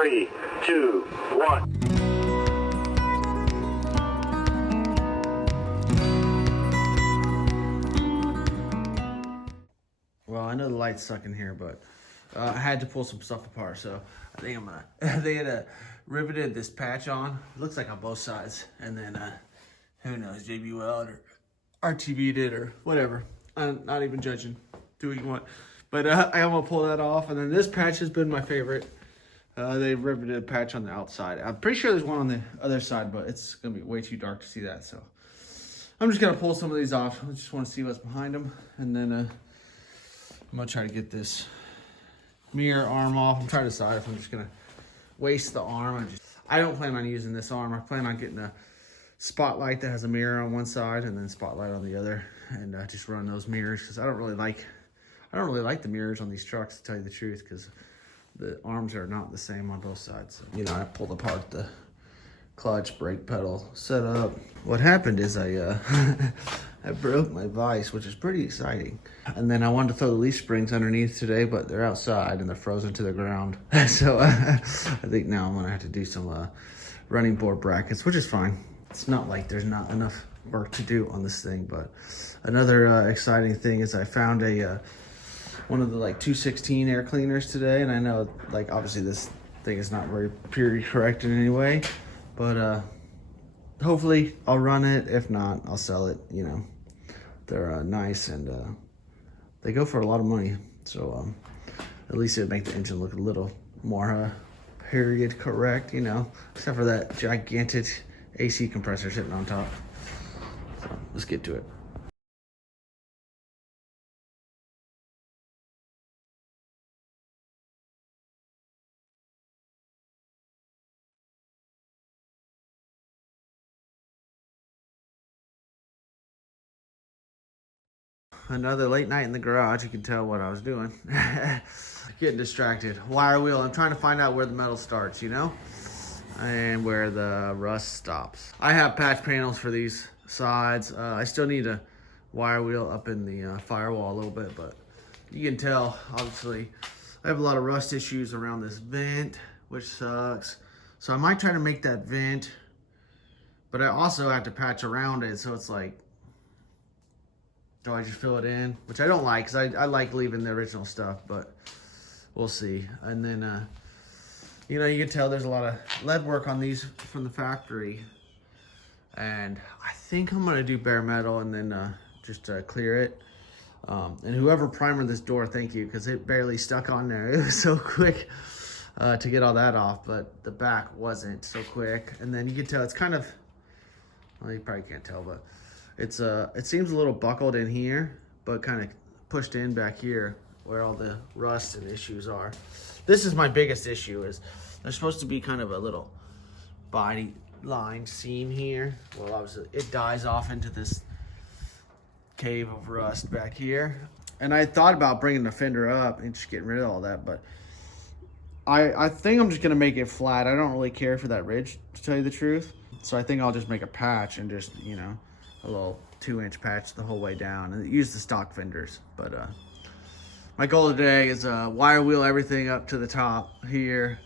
3, 2, 1. Well, I know the lights suck in here, but I had to pull some stuff apart, so I think I'm gonna. They had riveted this patch on. It looks like on both sides, and then who knows, JBL or RTV did or whatever. I'm not even judging. Do what you want, but I'm gonna pull that off. And then this patch has been my favorite. They riveted a patch on the outside. I'm pretty sure there's one on the other side, but it's gonna be way too dark to see that. So I'm just gonna pull some of these off. I just want to see what's behind them, and then I'm gonna try to get this mirror arm off. I'm trying to decide if I'm just gonna waste the arm. I don't plan on using this arm. I plan on getting a spotlight that has a mirror on one side and then spotlight on the other, and just run those mirrors because I don't really like the mirrors on these trucks, to tell you the truth, because the arms are not the same on both sides. So, you know, I pulled apart the clutch, brake pedal, set up. What happened is I I broke my vise, which is pretty exciting. And then I wanted to throw the leaf springs underneath today, but they're outside and they're frozen to the ground. So I think now I'm gonna have to do some running board brackets, which is fine. It's not like there's not enough work to do on this thing. But another exciting thing is I found a one of the like 216 air cleaners today, and I know like obviously this thing is not very purity correct in any way, but hopefully I'll run it. If not, I'll sell it. You know, they're nice, and they go for a lot of money. So at least it'd make the engine look a little more period correct, you know, except for that gigantic AC compressor sitting on top. So let's get to it. Another late night in the garage. You can tell what I was doing. Getting distracted. Wire wheel. I'm trying to find out where the metal starts, you know, and where the rust stops. I have patch panels for these sides. I still need a wire wheel up in the firewall a little bit, but you can tell, obviously, I have a lot of rust issues around this vent, which sucks. So I might try to make that vent, but I also have to patch around it, so it's like, do I just fill it in? Which I don't like, because I like leaving the original stuff, but we'll see. And then, you know, you can tell there's a lot of lead work on these from the factory. And I think I'm gonna do bare metal and then just clear it. And whoever primered this door, thank you, because it barely stuck on there. It was so quick to get all that off, but the back wasn't so quick. And then you can tell it's kind of, well, you probably can't tell, but it's it seems a little buckled in here, but kind of pushed in back here where all the rust and issues are. This is my biggest issue, is there's supposed to be kind of a little body line seam here. Well, obviously it dies off into this cave of rust back here. And I thought about bringing the fender up and just getting rid of all that, but I think I'm just gonna make it flat. I don't really care for that ridge, to tell you the truth. So I think I'll just make a patch and just, you know, a little 2-inch patch the whole way down and use the stock fenders. But my goal today is wire wheel everything up to the top here.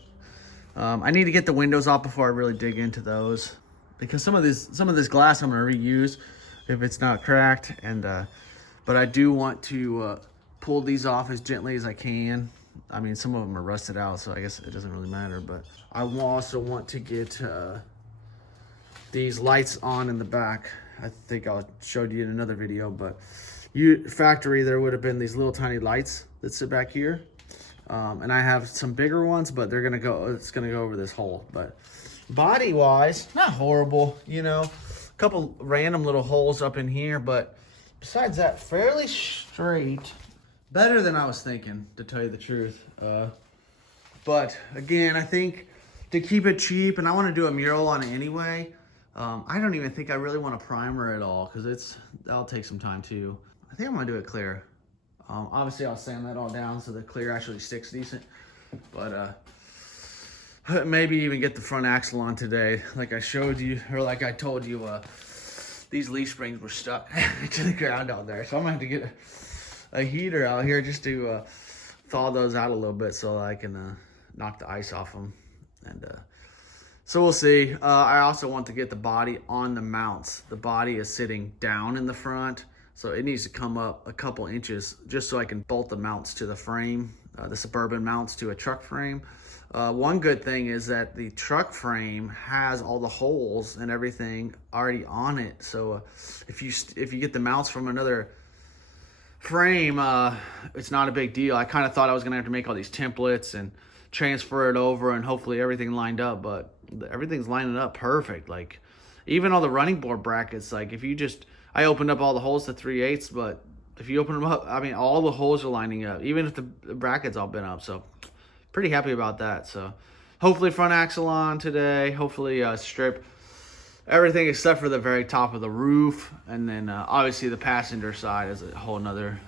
I need to get the windows off before I really dig into those, because some of this glass I'm gonna reuse if it's not cracked. And but I do want to pull these off as gently as I can. I mean, some of them are rusted out, so I guess it doesn't really matter. But I also want to get these lights on in the back. I think I'll show you in another video, but factory, there would have been these little tiny lights that sit back here. And I have some bigger ones, but it's gonna go over this hole. But body wise, not horrible, you know, a couple random little holes up in here, but besides that, fairly straight. Better than I was thinking, to tell you the truth. But again, I think to keep it cheap, and I want to do a mural on it anyway. I don't even think I really want to primer it all, because that'll take some time too. I think I'm gonna do it clear. Obviously I'll sand that all down so the clear actually sticks decent, but maybe even get the front axle on today, like I showed you, or like I told you. These leaf springs were stuck to the ground out there, so I'm gonna have to get a heater out here just to thaw those out a little bit so I can knock the ice off them. And so we'll see. I also want to get the body on the mounts. The body is sitting down in the front, so it needs to come up a couple inches just so I can bolt the mounts to the frame, the Suburban mounts to a truck frame. One good thing is that the truck frame has all the holes and everything already on it. So if you get the mounts from another frame, it's not a big deal. I kind of thought I was gonna have to make all these templates and transfer it over and hopefully everything lined up, but everything's lining up perfect. Like even all the running board brackets, like I opened up all the holes to 3/8, but if you open them up, I mean, all the holes are lining up, even if the brackets all been up. So pretty happy about that. So hopefully front axle on today, hopefully strip everything except for the very top of the roof. And then obviously the passenger side is a whole nother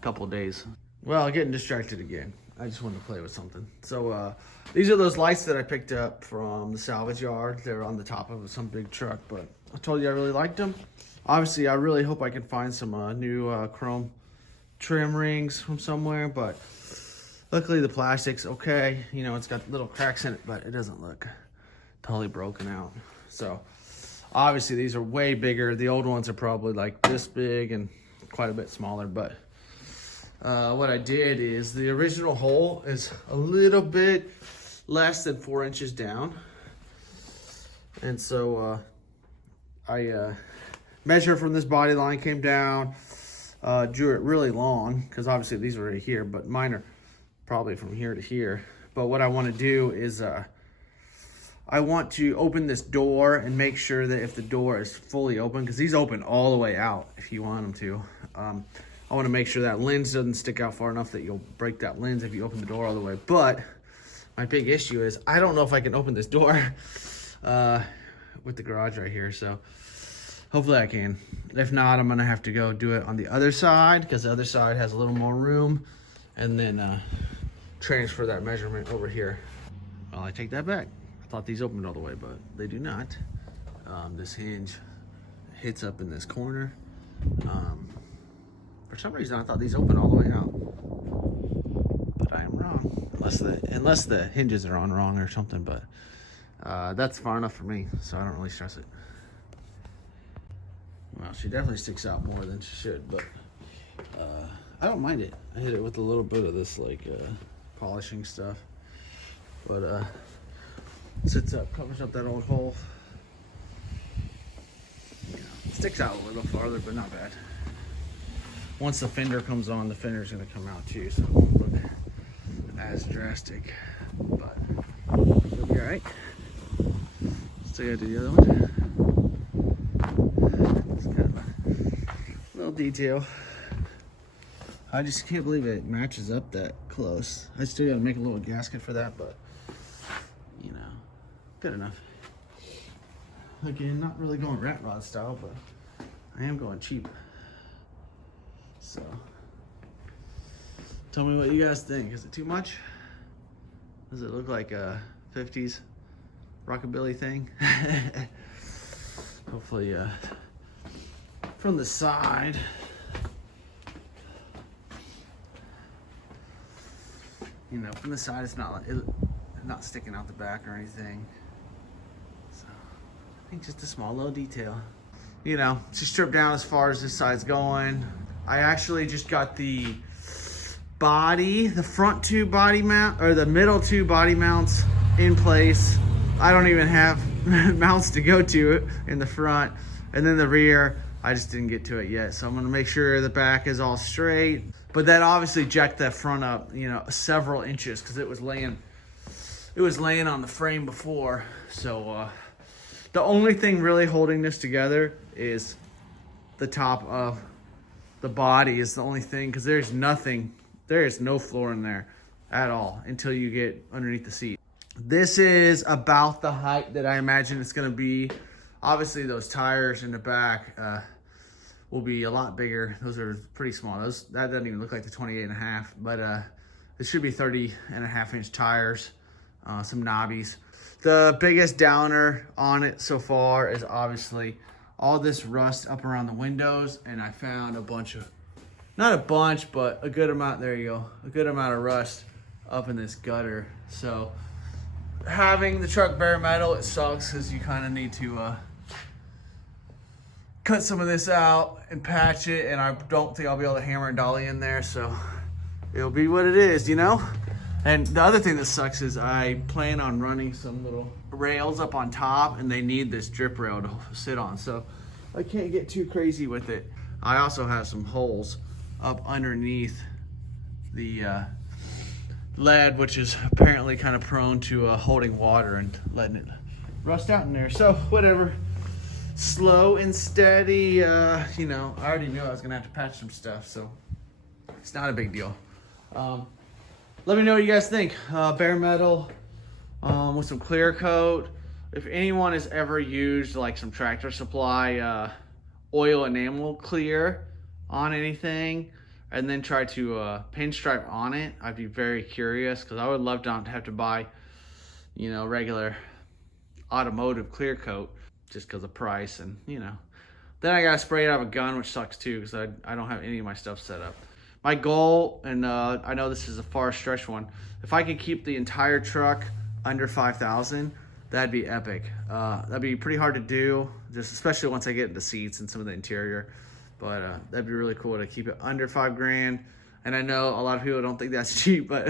couple days. Well, getting distracted again. I just wanted to play with something. So these are those lights that I picked up from the salvage yard. They're on the top of some big truck, but I told you I really liked them. Obviously, I really hope I can find some new chrome trim rings from somewhere, but luckily the plastic's okay. You know, it's got little cracks in it, but it doesn't look totally broken out. So obviously these are way bigger. The old ones are probably like this big and quite a bit smaller, but what I did is the original hole is a little bit less than 4 inches down. And so I measured from this body line, came down, drew it really long, because obviously these are right here, but mine are probably from here to here. But what I want to do is I want to open this door and make sure that if the door is fully open, because these open all the way out if you want them to. I want to make sure that lens doesn't stick out far enough that you'll break that lens if you open the door all the way. But my big issue is I don't know if I can open this door with the garage right here. So hopefully I can. If not, I'm going to have to go do it on the other side, because the other side has a little more room, and then transfer that measurement over here. Well, I take that back. I thought these opened all the way, but they do not. This hinge hits up in this corner. For some reason, I thought these open all the way out, but I am wrong. Unless the hinges are on wrong or something, but that's far enough for me, so I don't really stress it. Well, she definitely sticks out more than she should, but I don't mind it. I hit it with a little bit of this like polishing stuff, but sits up, covers up that old hole. Yeah, sticks out a little farther, but not bad. Once the fender comes on, the fender's gonna come out too, so it won't look as drastic, but it'll be all right. Still gotta do the other one. It's kind of a little detail. I just can't believe it matches up that close. I still gotta make a little gasket for that, but you know, good enough. Again, not really going rat rod style, but I am going cheap. So, tell me what you guys think. Is it too much? Does it look like a 50s rockabilly thing? Hopefully, from the side. You know, from the side, it's not sticking out the back or anything. So, I think just a small little detail. You know, she stripped down as far as this side's going. I actually just got the body, the front two body mount, or the middle two body mounts in place. I don't even have mounts to go to it in the front. And then the rear, I just didn't get to it yet. So I'm gonna make sure the back is all straight. But that obviously jacked that front up, you know, several inches, because it was laying on the frame before. So the only thing really holding this together is the top of the body is the only thing, because there is no floor in there at all until you get underneath the seat. This is about the height that I imagine it's going to be. Obviously those tires in the back will be a lot bigger. Those are pretty small. That doesn't even look like the 28.5, but it should be 30.5-inch tires, some knobbies. The biggest downer on it so far is obviously all this rust up around the windows, and I found a bunch of, not a bunch, but a good amount, there you go, a good amount of rust up in this gutter. So having the truck bare metal, it sucks because you kind of need to cut some of this out and patch it, and I don't think I'll be able to hammer and dolly in there, so it'll be what it is, you know? And the other thing that sucks is I plan on running some little rails up on top, and they need this drip rail to sit on, so I can't get too crazy with it. I also have some holes up underneath the lead, which is apparently kind of prone to holding water and letting it rust out in there, so whatever. Slow and steady, you know, I already knew I was gonna have to patch some stuff, so it's not a big deal. Let me know what you guys think. Bare metal with some clear coat. If anyone has ever used like some Tractor Supply oil enamel clear on anything and then try to pinstripe on it, I'd be very curious, because I would love not to have to buy, you know, regular automotive clear coat just because of price, and you know, then I gotta spray it out of a gun, which sucks too, because I don't have any of my stuff set up. My goal, and I know this is a far stretch one, if I could keep the entire truck under 5,000, that'd be epic. That'd be pretty hard to do, just especially once I get into seats and some of the interior, but that'd be really cool to keep it under 5 grand. And I know a lot of people don't think that's cheap, but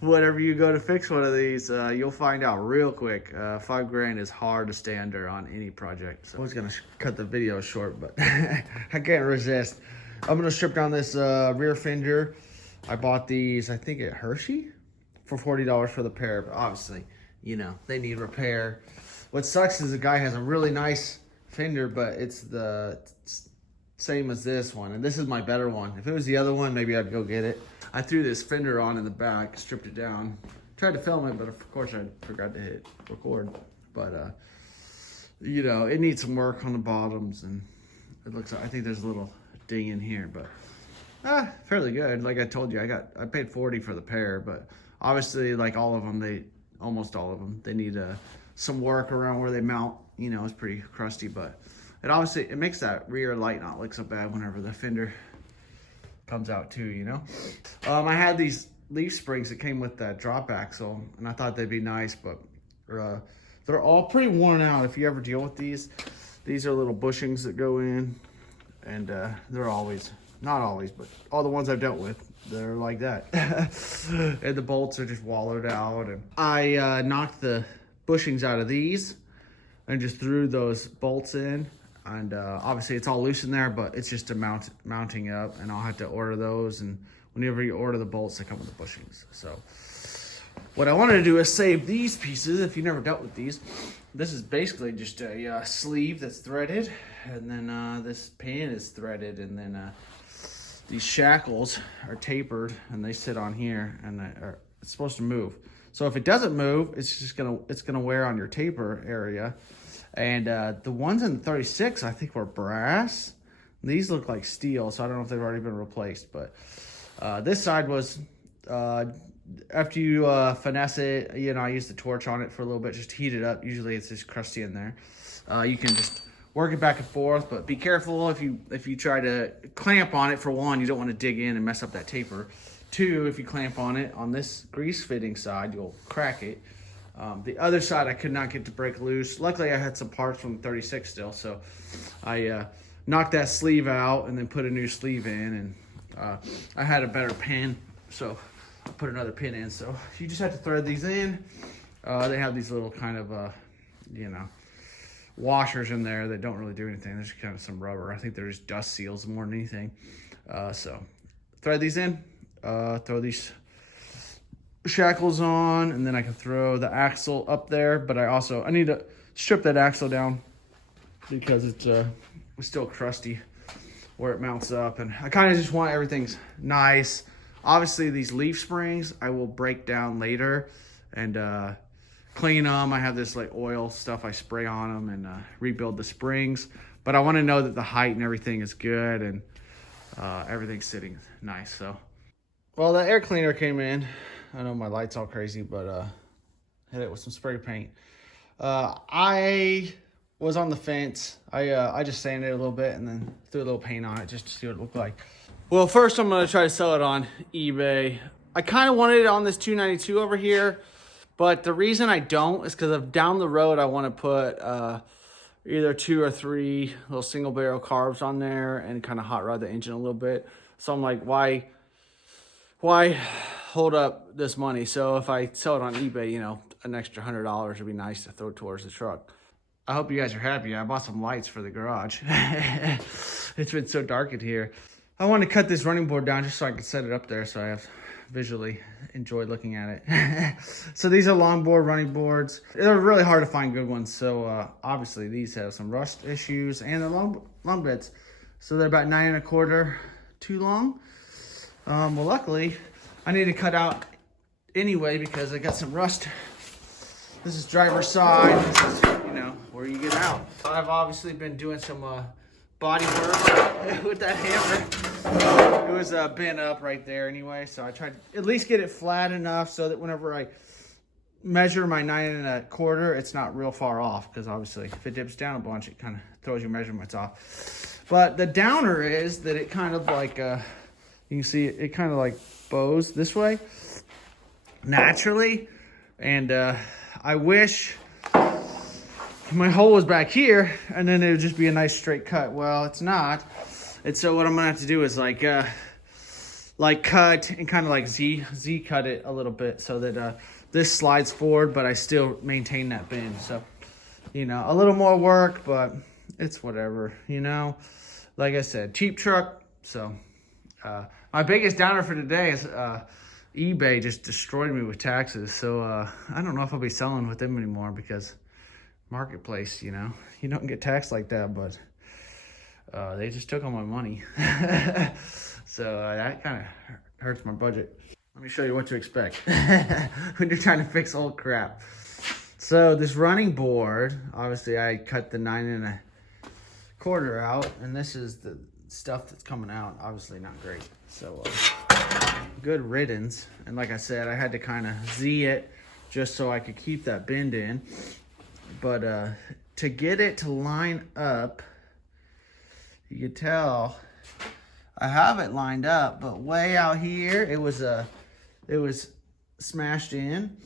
whatever you go to fix one of these, you'll find out real quick. 5 grand is hard to stay under on any project. So I was gonna cut the video short, but I can't resist. I'm gonna strip down this rear fender. I bought these, I think at Hershey, for $40 for the pair, but obviously, you know, they need repair. What sucks is the guy has a really nice fender, but it's the same as this one, and this is my better one. If it was the other one, maybe I'd go get it. I threw this fender on in the back, stripped it down, tried to film it, but of course I forgot to hit record. But you know, it needs some work on the bottoms, and it looks like, I think there's a little ding in here, but fairly good. Like I told you, I paid 40 for the pair, but obviously, like all of them, almost all of them, they need some work around where they mount. You know, it's pretty crusty, but it makes that rear light not look so bad whenever the fender comes out too, you know? I had these leaf springs that came with that drop axle, and I thought they'd be nice, but they're all pretty worn out. If you ever deal with these are little bushings that go in, and they're always, not always, but all the ones I've dealt with, they're like that. And the bolts are just wallowed out, and I knocked the bushings out of these and just threw those bolts in. And obviously it's all loose in there, but it's just a mounting up, and I'll have to order those. And whenever you order the bolts, they come with the bushings. So what I wanted to do is save these pieces. If you've never dealt with these, this is basically just a sleeve that's threaded, and then this pin is threaded, and then these shackles are tapered, and they sit on here, and it's supposed to move. So if it doesn't move, it's gonna wear on your taper area. And the ones in the 36, I think, were brass. These look like steel, so I don't know if they've already been replaced. But this side was, after you finesse it, you know, I used the torch on it for a little bit just to heat it up. Usually it's just crusty in there. You can just work it back and forth, but be careful if you try to clamp on it. For one, you don't want to dig in and mess up that taper. Two, if you clamp on it on this grease fitting side, you'll crack it. The other side I could not get to break loose. Luckily I had some parts from the 36 still, so I knocked that sleeve out and then put a new sleeve in, and I had a better pin, so I put another pin in. So you just have to thread these in. They have these little kind of you know, washers in there that don't really do anything. There's kind of some rubber. I think they're just dust seals more than anything. So thread these in, throw these shackles on, and then I can throw the axle up there. But I need to strip that axle down because it's still crusty where it mounts up, and I kind of just want everything's nice. Obviously these leaf springs I will break down later and clean them. I have this like oil stuff I spray on them and rebuild the springs, but I want to know that the height and everything is good and everything's sitting nice. So, well, the air cleaner came in. I know my light's all crazy, but hit it with some spray paint. I was on the fence. I just sanded it a little bit and then threw a little paint on it just to see what it looked like. Well, first I'm gonna try to sell it on eBay. I kind of wanted it on this 292 over here, But the reason I don't is because down the road I want to put either 2 or 3 little single barrel carbs on there and kind of hot rod the engine a little bit. So I'm like, why hold up this money? So if I sell it on eBay, you know, an extra $100 would be nice to throw towards the truck. I hope you guys are happy. I bought some lights for the garage. It's been so dark in here. I want to cut this running board down just so I can set it up there so I have visually enjoy looking at it. So these are longboard running boards. They're really hard to find good ones. So obviously these have some rust issues and they're long beds. So they're about 9 1/4 too long. Well, luckily I need to cut out anyway because I got some rust. This is driver's side. This is, you know, where you get out. I've obviously been doing some body work with that hammer. It was bent up right there anyway, so I tried to at least get it flat enough so that whenever I measure my 9 1/4, it's not real far off, because obviously if it dips down a bunch, it kind of throws your measurements off. But the downer is that it kind of like, you can see it kind of like bows this way naturally, and I wish my hole was back here and then it would just be a nice straight cut. Well, it's not. And so what I'm gonna have to do is like cut and kind of like Z cut it a little bit so that this slides forward, but I still maintain that bend. So, you know, a little more work, but it's whatever, you know. Like I said, cheap truck. So my biggest downer for today is eBay just destroyed me with taxes. So I don't know if I'll be selling with them anymore, because marketplace, you know, you don't get taxed like that, but they just took all my money. So that kind of hurts my budget. Let me show you what to expect when you're trying to fix old crap. So this running board, obviously I cut the 9 1/4 out, and this is the stuff that's coming out. Obviously not great. So good riddance. And like I said, I had to kind of Z it just so I could keep that bend in. But to get it to line up, you could tell I have it lined up, but way out here it was smashed in.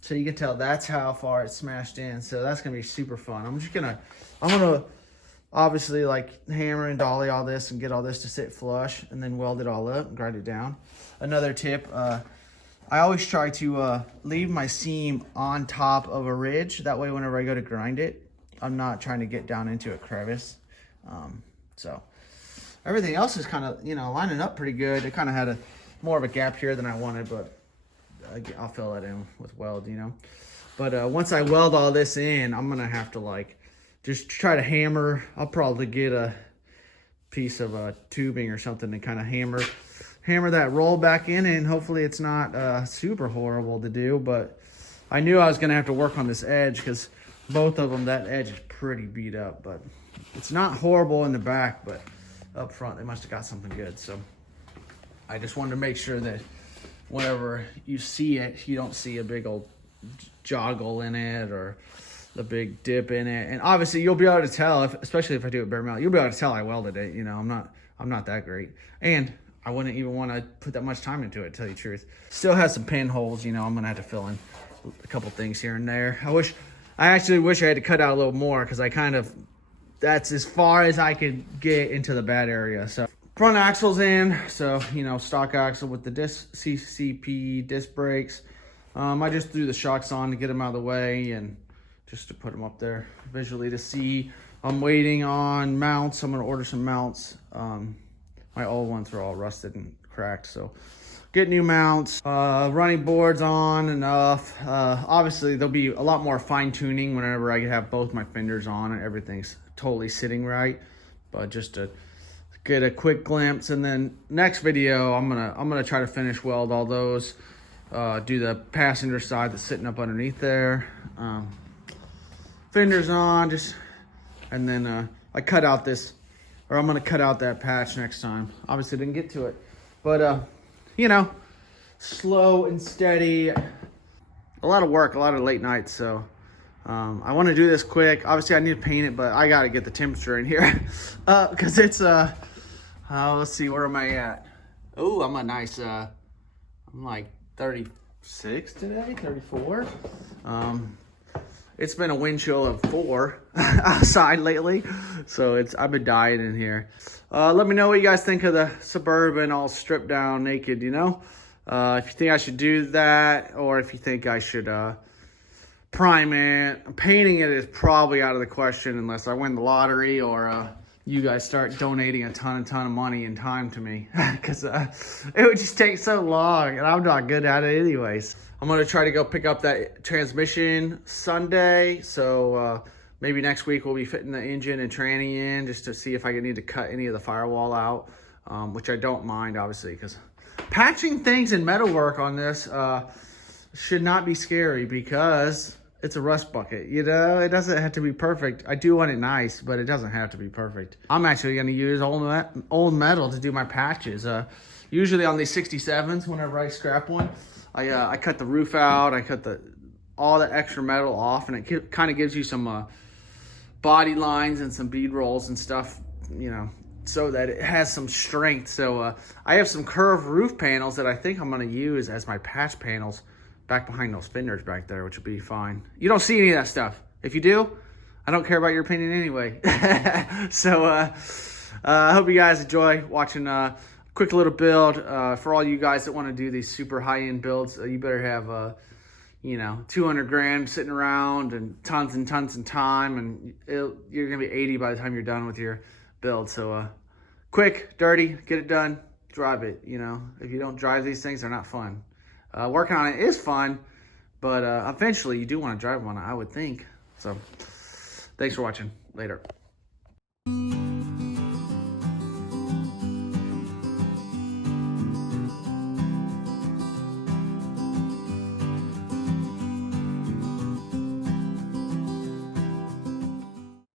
So you can tell that's how far it's smashed in. So that's gonna be super fun. I'm gonna obviously like hammer and dolly all this and get all this to sit flush, and then weld it all up and grind it down. Another tip, I always try to leave my seam on top of a ridge. That way whenever I go to grind it, I'm not trying to get down into a crevice. So everything else is kind of, you know, lining up pretty good. It kind of had more of a gap here than I wanted, but I'll fill that in with weld, you know. But once I weld all this in, I'm gonna have to like just try to hammer. I'll probably get a piece of tubing or something and kind of hammer that roll back in, and hopefully it's not super horrible to do. But I knew I was gonna have to work on this edge, because both of them, that edge is pretty beat up. But it's not horrible in the back, but up front they must have got something good. So I just wanted to make sure that whenever you see it, you don't see a big old joggle in it or the big dip in it. And obviously you'll be able to tell, especially if I do it bare metal, you'll be able to tell I welded it. You know, I'm not that great, and I wouldn't even want to put that much time into it, to tell you the truth. Still has some pinholes, you know, I'm gonna have to fill in a couple things here and there. I actually wish I had to cut out a little more, because that's as far as I could get into the bad area. So front axle's in, so, you know, stock axle with the CCP disc brakes. I just threw the shocks on to get them out of the way, and just to put them up there visually to see. I'm waiting on mounts. I'm gonna order some mounts. My old ones are all rusted and cracked, so get new mounts. Running boards on and off. Obviously there'll be a lot more fine tuning whenever I have both my fenders on and everything's totally sitting right. But just to get a quick glimpse, and then next video I'm gonna try to finish weld all those. Do the passenger side that's sitting up underneath there. Fenders on, and then I cut out this, or I'm gonna cut out that patch next time. Obviously didn't get to it, but you know, slow and steady. A lot of work, a lot of late nights. So I want to do this quick. Obviously I need to paint it, but I gotta get the temperature in here because it's let's see, where am I at? Oh, I'm a nice I'm like 36 36 today, 34. It's been a wind chill of 4 outside lately, so I've been dying in here. Let me know what you guys think of the Suburban all stripped down naked, you know? If you think I should do that, or if you think I should prime it. Painting it is probably out of the question unless I win the lottery or you guys start donating a ton of money and time to me, because it would just take so long, and I'm not good at it anyways. I'm gonna try to go pick up that transmission Sunday, so maybe next week we'll be fitting the engine and tranny in just to see if I need to cut any of the firewall out, which I don't mind, obviously, because patching things and metalwork on this should not be scary because it's a rust bucket, you know? It doesn't have to be perfect. I do want it nice, but it doesn't have to be perfect. I'm actually gonna use old metal to do my patches. Usually on these 67s, whenever I scrap one, I cut the roof out, I cut all the extra metal off, and it kind of gives you some body lines and some bead rolls and stuff, you know, so that it has some strength. So I have some curved roof panels that I think I'm gonna use as my patch panels back behind those fenders back there, which would be fine. You don't see any of that stuff. If you do, I don't care about your opinion anyway. So I hope you guys enjoy watching quick little build. For all you guys that want to do these super high-end builds, you better have you know, 200 grand sitting around and tons of time, and you're gonna be 80 by the time you're done with your build. So quick, dirty, get it done, drive it. You know, if you don't drive these things, they're not fun. Working on it is fun, but eventually you do want to drive one, I would think. So thanks for watching. Later.